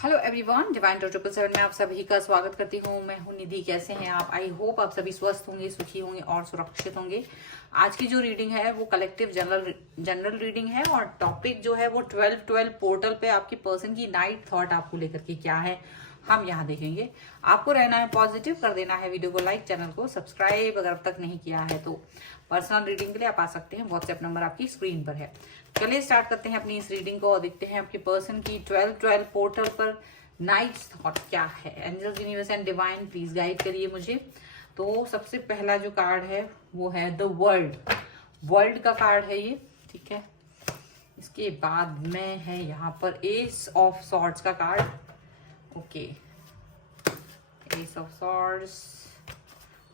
Hello everyone, divine to 777 में आप सभी का स्वागत करती हूँ। मैं हूँ निधि। कैसे हैं आप? आई होप आप सभी स्वस्थ होंगे, सुखी होंगे और सुरक्षित होंगे। आज की जो रीडिंग है वो कलेक्टिव जनरल रीडिंग है और टॉपिक जो है वो 12-12 पोर्टल पे आपकी पर्सन की नाइट थॉट आपको लेकर के क्या है हम यहाँ देखेंगे। आपको रहना है पॉजिटिव, कर देना है वीडियो को लाइक, चैनल को सब्सक्राइब अगर अब तक नहीं किया है तो। पर्सनल रीडिंग के लिए आप आ सकते हैं, व्हाट्सएप नंबर आपकी स्क्रीन पर है। चलिए स्टार्ट करते हैं अपनी इस रीडिंग को और देखते हैं आपके पर्सन की 12-12 पोर्टल पर नाइट थॉट क्या है। Angels, universe and divine please guide करिए मुझे। तो सबसे पहला जो कार्ड है वो है द वर्ल्ड का कार्ड है ये, ठीक है। इसके बाद में है यहाँ पर एस ऑफ सॉर्ड्स का card. Okay, S of swords,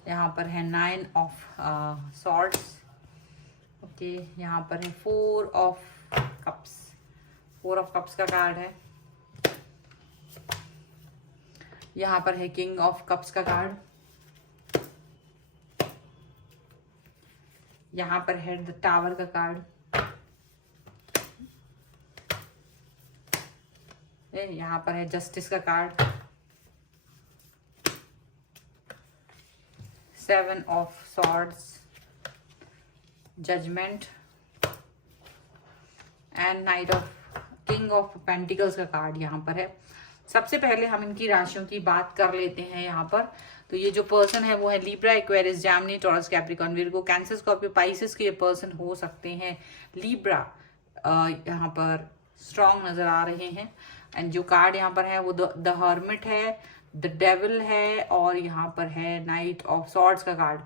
यहाँ पर है 9 ऑफ सॉर्ड्स। ओके, यहाँ पर है 4 ऑफ कप्स का कार्ड है। यहाँ पर है किंग ऑफ कप्स का कार्ड। यहाँ पर है द टावर का कार्ड। यहाँ पर है जस्टिस का card. 7 of swords, judgement and knight of king of pentacles का कार्ड यहाँ पर है। सबसे पहले हम इनकी राशियों की बात कर लेते हैं यहाँ पर। तो ये जो पर्सन है वो है Libra, Aquarius, Gemini, taurus, Capricorn, Virgo, cancer, Scorpio, Pisces के ये पर्सन हो सकते हैं। लिब्रा यहाँ पर स्ट्रॉन्ग नजर आ रहे हैं। एंड जो कार्ड यहाँ पर है वो द हर्मिट है, द डेविल है और यहाँ पर है नाइट ऑफ सॉर्ड्स का कार्ड।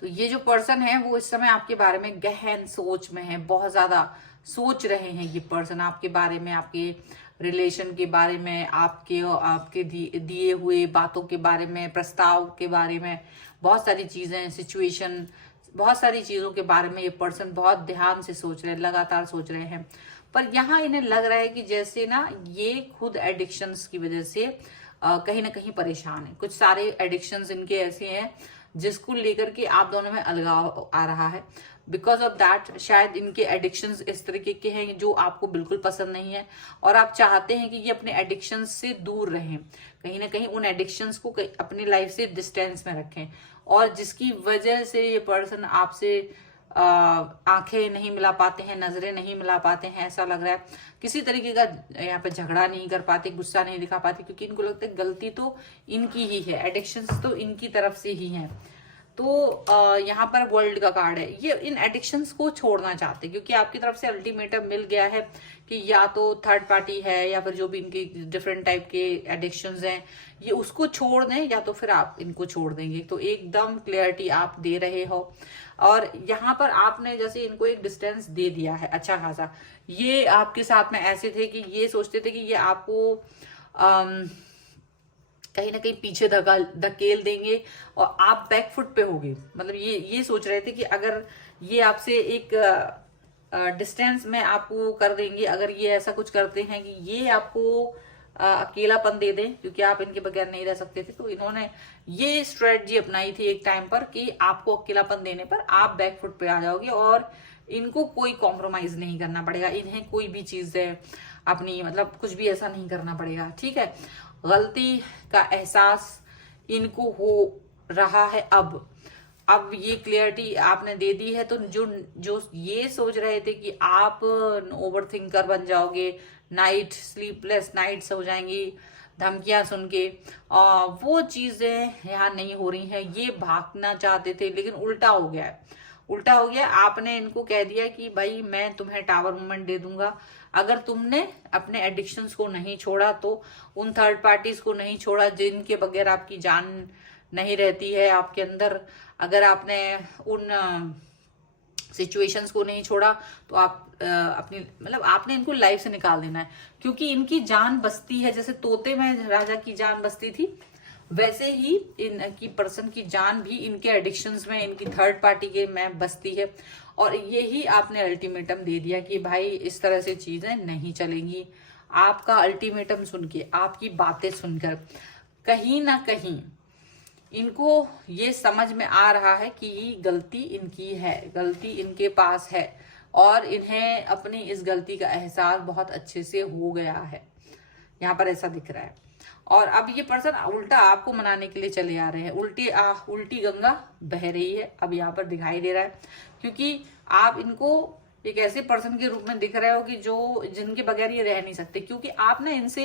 तो ये जो पर्सन है वो इस समय आपके बारे में गहन सोच में है, बहुत ज्यादा सोच रहे हैं ये पर्सन आपके बारे में, आपके रिलेशन के बारे में, आपके दिए हुए बातों के बारे में, प्रस्ताव के बारे में, बहुत सारी चीजें, सिचुएशन, बहुत सारी चीजों के बारे में ये पर्सन बहुत ध्यान से सोच रहे हैं, लगातार सोच रहे हैं। पर यहाँ इन्हें लग रहा है कि जैसे ना ये खुद एडिक्शंस की वजह से कहीं ना कहीं परेशान है। कुछ सारे एडिक्शंस इनके ऐसे हैं जिसको लेकर के आप दोनों में अलगाव आ रहा है। बिकॉज ऑफ दैट शायद इनके एडिक्शंस इस तरीके के हैं जो आपको बिल्कुल पसंद नहीं है और आप चाहते हैं कि ये अपने एडिक्शंस से दूर रहें, कहीं ना कहीं उन एडिक्शंस को अपनी लाइफ से डिस्टेंस में रखें। और जिसकी वजह से ये पर्सन आपसे आंखें नहीं मिला पाते हैं, नजरें नहीं मिला पाते हैं। ऐसा लग रहा है किसी तरीके का यहाँ पे झगड़ा नहीं कर पाते, गुस्सा नहीं दिखा पाते, क्योंकि इनको लगता है गलती तो इनकी ही है, एडिक्शंस तो इनकी तरफ से ही हैं। तो यहाँ पर वर्ल्ड का कार्ड है। ये इन एडिक्शंस को छोड़ना चाहते हैं क्योंकि आपकी तरफ से अल्टीमेटम मिल गया है कि या तो थर्ड पार्टी है या फिर जो भी इनके डिफरेंट टाइप के एडिक्शंस हैं ये उसको छोड़ दें या तो फिर आप इनको छोड़ देंगे। तो एकदम क्लियरिटी आप दे रहे हो। और यहाँ पर आपने जैसे इनको एक डिस्टेंस दे दिया है अच्छा खासा। ये आपके साथ में ऐसे थे कि ये सोचते थे कि ये आपको कहीं ना कहीं पीछे धकेल देंगे और आप बैकफुट पे होगे। मतलब ये सोच रहे थे कि अगर ये आपसे एक डिस्टेंस में आपको कर देंगे, अगर ये ऐसा कुछ करते हैं कि ये आपको अकेलापन दे दें क्योंकि आप इनके बगैर नहीं रह सकते थे, तो इन्होंने ये स्ट्रेटजी अपनाई थी एक टाइम पर कि आपको अकेलापन देने पर आप बैकफुट पे आ जाओगे और इनको कोई कॉम्प्रोमाइज नहीं करना पड़ेगा, इन्हें कोई भी चीज अपनी मतलब कुछ भी ऐसा नहीं करना पड़ेगा, ठीक है। गलती का एहसास इनको हो रहा है अब ये क्लियरिटी आपने दे दी है। तो जो ये सोच रहे थे कि आप ओवर थिंकर बन जाओगे, नाइट स्लीपलेस नाइट्स हो जाएंगी धमकियां सुन के, वो चीजें यहाँ नहीं हो रही हैं। ये भागना चाहते थे लेकिन उल्टा हो गया है। आपने इनको कह दिया कि भाई मैं तुम्हें टावर मूवमेंट दे दूंगा अगर तुमने अपने एडिक्शंस को नहीं छोड़ा, तो उन थर्ड पार्टीज को नहीं छोड़ा जिनके बगैर आपकी जान नहीं रहती है आपके अंदर, अगर आपने उन सिचुएशंस को नहीं छोड़ा तो आप अपनी मतलब आपने इनको लाइफ से निकाल देना है क्योंकि इनकी जान बसती है। जैसे तोते में राजा की जान बसती थी वैसे ही इनकी पर्सन की जान भी इनके एडिक्शंस में, इनकी थर्ड पार्टी के में बसती है। और यही आपने अल्टीमेटम दे दिया कि भाई इस तरह से चीजें नहीं चलेंगी। आपका अल्टीमेटम सुन के, आपकी बातें सुनकर कहीं ना कहीं इनको ये समझ में आ रहा है कि गलती इनकी है, गलती इनके पास है और इन्हें अपनी इस गलती का एहसास बहुत अच्छे से हो गया है। यहाँ पर ऐसा दिख रहा है। और अब ये पर्सन उल्टा आपको मनाने के लिए चले आ रहे हैं, उल्टी गंगा बह रही है अब यहाँ पर दिखाई दे रहा है, क्योंकि आप इनको एक ऐसे पर्सन के रूप में दिख रहे हो कि जो जिनके बगैर ये रह नहीं सकते, क्योंकि आप ना इनसे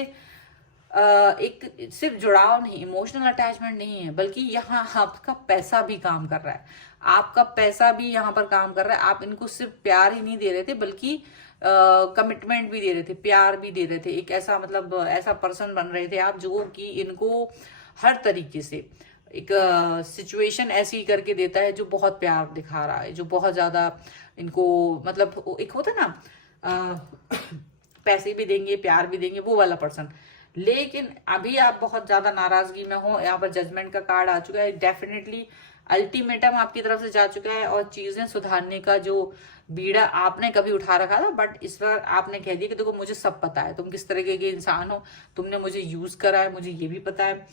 एक सिर्फ जुड़ाव नहीं, इमोशनल अटैचमेंट नहीं है, बल्कि यहाँ आपका पैसा भी काम कर रहा है, आपका पैसा भी यहाँ पर काम कर रहा है। आप इनको सिर्फ प्यार ही नहीं दे रहे थे, बल्कि कमिटमेंट भी दे रहे थे, प्यार भी दे रहे थे। एक ऐसा मतलब ऐसा पर्सन बन रहे थे आप जो कि इनको हर तरीके से एक सिचुएशन ऐसी करके देता है जो बहुत प्यार दिखा रहा है, जो बहुत ज्यादा इनको मतलब एक होता है ना पैसे भी देंगे प्यार भी देंगे, वो वाला पर्सन। लेकिन अभी आप बहुत ज्यादा नाराजगी में हो, यहाँ पर जजमेंट का कार्ड आ चुका है, डेफिनेटली अल्टीमेटम आपकी तरफ से जा चुका है, और चीजें सुधारने का जो बीड़ा आपने कभी उठा रखा था, बट इस बार आपने कह दिया कि देखो मुझे सब पता है, तुम किस तरीके के इंसान हो, तुमने मुझे यूज करा है, मुझे ये भी पता है,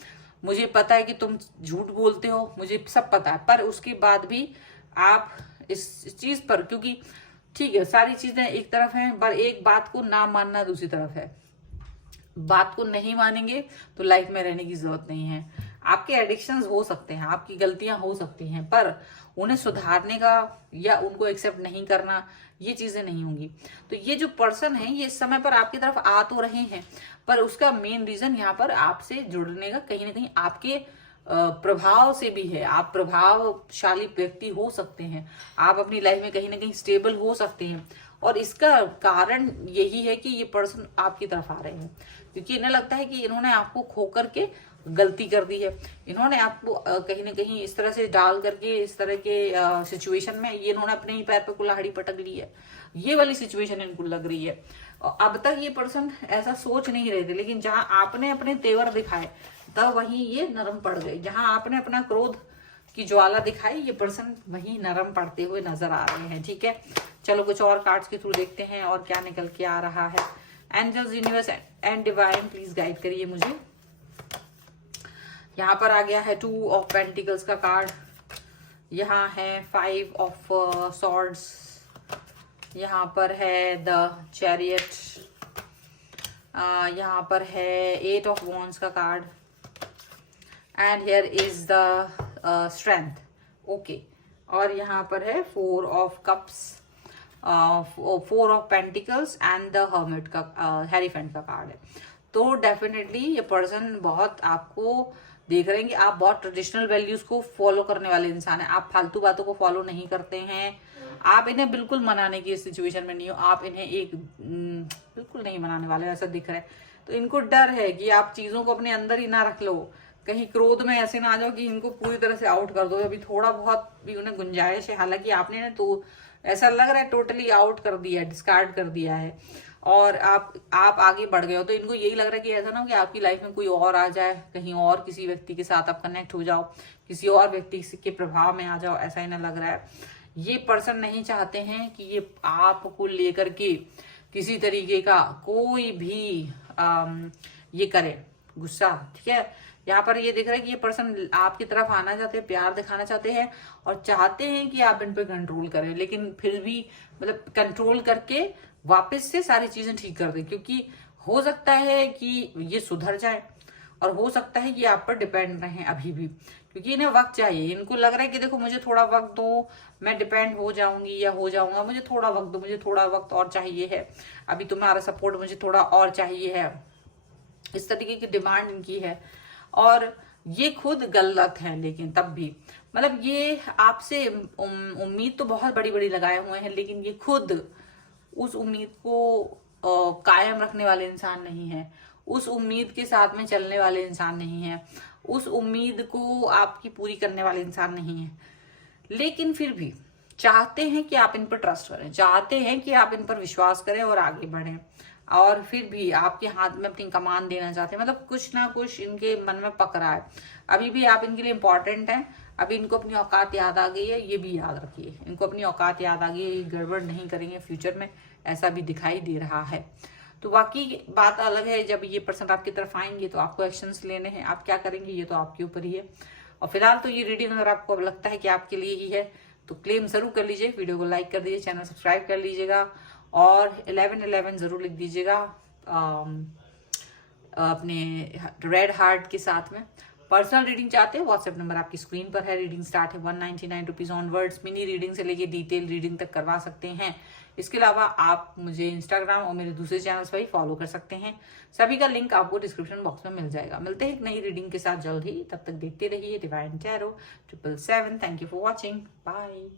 मुझे पता है कि तुम झूठ बोलते हो, मुझे सब पता है। पर उसके बाद भी आप इस चीज पर, क्योंकि ठीक है सारी चीजें एक तरफ हैं, पर एक बात को ना मानना दूसरी तरफ है। बात को नहीं मानेंगे तो लाइफ में रहने की जरूरत नहीं है। आपके एडिक्शंस हो सकते हैं, आपकी गलतियां हो सकती हैं, पर उन्हें सुधारने का या उनको एक्सेप्ट नहीं करना, ये चीजें नहीं होंगी। तो ये जो पर्सन है ये इस समय पर आपकी तरफ आ तो रहे हैं, पर उसका मेन रीजन यहाँ पर आपसे जुड़ने का कहीं ना कहीं आपके प्रभाव से भी है। आप प्रभावशाली व्यक्ति हो सकते हैं, आप अपनी लाइफ में कहीं ना कहीं स्टेबल हो सकते हैं, और इसका कारण यही है कि ये पर्सन आपकी तरफ आ रहे हैं, क्योंकि इन्हें लगता है कि इन्होंने आपको खो करके गलती कर दी है, इन्होंने आपको कहीं ना कहीं इस तरह से डाल करके इस तरह के सिचुएशन में ये इन्होंने अपने ही पैर पे कुल्हाड़ी पटक ली है, ये वाली सिचुएशन इनको लग रही है। अब तक ये पर्सन ऐसा सोच नहीं रहे थे, लेकिन जहां आपने अपने तेवर दिखाए तब वहीं ये नरम पड़ गए। जहां आपने अपना क्रोध की ज्वाला दिखाई, ये पर्सन वहीं नरम पड़ते हुए नजर आ रहे हैं। ठीक है, चलो कुछ और कार्ड्स के थ्रू देखते हैं और क्या निकल के आ रहा है। Angels, universe and divine please guide करिए मुझे। यहाँ पर आ गया है 2 ऑफ पेंटिकल्स का कार्ड, यहाँ है 5 ऑफ सॉर्ड्स, यहाँ पर है द चैरियट, यहाँ पर है 8 ऑफ वॉन्ड्स का card, and here is the strength. Okay, और यहाँ पर है 4 of cups, 4 of pentacles and the hermit का हेरीफेंट का कार्ड है। तो डेफिनेटली ये पर्सन बहुत आपको देख रहे हैं कि आप बहुत ट्रेडिशनल वैल्यूज को फॉलो करने वाले इंसान हैं, आप फालतू बातों को फॉलो नहीं करते हैं, आप इन्हें बिल्कुल मनाने की सिचुएशन में नहीं हो, आप इन्हें एक बिल्कुल नहीं मनाने वाले ऐसा दिख रहा है। तो इनको डर है कि आप चीजों को अपने अंदर ही ना रख लो, कहीं क्रोध में ऐसे ना आ जाओ कि इनको पूरी तरह से आउट कर दो। अभी थोड़ा बहुत भी उन्हें गुंजाइश है, हालांकि आपने ना तो ऐसा लग रहा है टोटली आउट कर दिया, डिस्कार्ड कर दिया है, और आप आगे बढ़ गए हो। तो इनको यही लग रहा है कि ऐसा ना हो कि आपकी लाइफ में कोई और आ जाए, कहीं और किसी व्यक्ति के साथ आप कनेक्ट हो जाओ, किसी और व्यक्ति के प्रभाव में आ जाओ, ऐसा इन्हें लग रहा है। ये पर्सन नहीं चाहते हैं कि ये आपको लेकर के किसी तरीके का कोई भी ये करे गुस्सा। ठीक है, यहाँ पर ये दिख रहा है कि ये पर्सन आपकी तरफ आना चाहते हैं, प्यार दिखाना चाहते हैं, और चाहते हैं कि आप इन पे कंट्रोल करें, लेकिन फिर भी मतलब कंट्रोल करके वापस से सारी चीजें ठीक कर दें, क्योंकि हो सकता है कि ये सुधर जाए, और हो सकता है कि आप पर डिपेंड रहें अभी भी, क्योंकि इन्हें वक्त चाहिए। इनको लग रहा है कि देखो मुझे थोड़ा वक्त दो, मैं डिपेंड हो जाऊंगी या हो जाऊंगा, मुझे थोड़ा वक्त दो, मुझे थोड़ा वक्त और चाहिए है, अभी तुम्हारा सपोर्ट मुझे थोड़ा और चाहिए है, इस तरीके की डिमांड इनकी है। और ये खुद गलत है, लेकिन तब भी मतलब ये आपसे उम्मीद तो बहुत बड़ी बड़ी लगाए हुए हैं, लेकिन ये खुद उस उम्मीद को कायम रखने वाले इंसान नहीं है, उस उम्मीद के साथ में चलने वाले इंसान नहीं है, उस उम्मीद को आपकी पूरी करने वाले इंसान नहीं है। लेकिन फिर भी चाहते हैं कि आप इन पर ट्रस्ट करें, चाहते हैं कि आप इन पर विश्वास करें और आगे बढ़ें, और फिर भी आपके हाथ में अपनी कमान देना चाहते हैं। मतलब कुछ ना कुछ इनके मन में पक रहा है, अभी भी आप इनके लिए इंपॉर्टेंट हैं, अभी इनको अपनी औकात याद आ गई है, ये भी याद रखिए, इनको अपनी औकात याद आ गई है, ये गड़बड़ नहीं करेंगे फ्यूचर में, ऐसा भी दिखाई दे रहा है। तो बाकी बात अलग है, जब ये पर्सन आपकी तरफ आएंगे तो आपको एक्शंस लेने हैं, आप क्या करेंगे ये तो आपके ऊपर ही है। और फिलहाल तो ये रीडिंग अगर आपको अब लगता है कि आपके लिए ही है तो क्लेम जरूर कर लीजिए, वीडियो को लाइक कर दीजिए, चैनल सब्सक्राइब कर लीजिएगा, और 1111 जरूर लिख दीजिएगा अपने रेड हार्ट के साथ में। पर्सनल रीडिंग चाहते हैं, व्हाट्सएप नंबर आपकी स्क्रीन पर है। रीडिंग स्टार्ट है 199 रुपीज ऑनवर्ड्स। मिनी रीडिंग से लेके डिटेल रीडिंग तक करवा सकते हैं। इसके अलावा आप मुझे इंस्टाग्राम और मेरे दूसरे चैनल्स पर भी फॉलो कर सकते हैं। सभी का लिंक आपको डिस्क्रिप्शन बॉक्स में मिल जाएगा। मिलते हैं एक नई रीडिंग के साथ जल्द ही, तब तक देखते रहिए divine tarot 777। Thank you for watching, bye.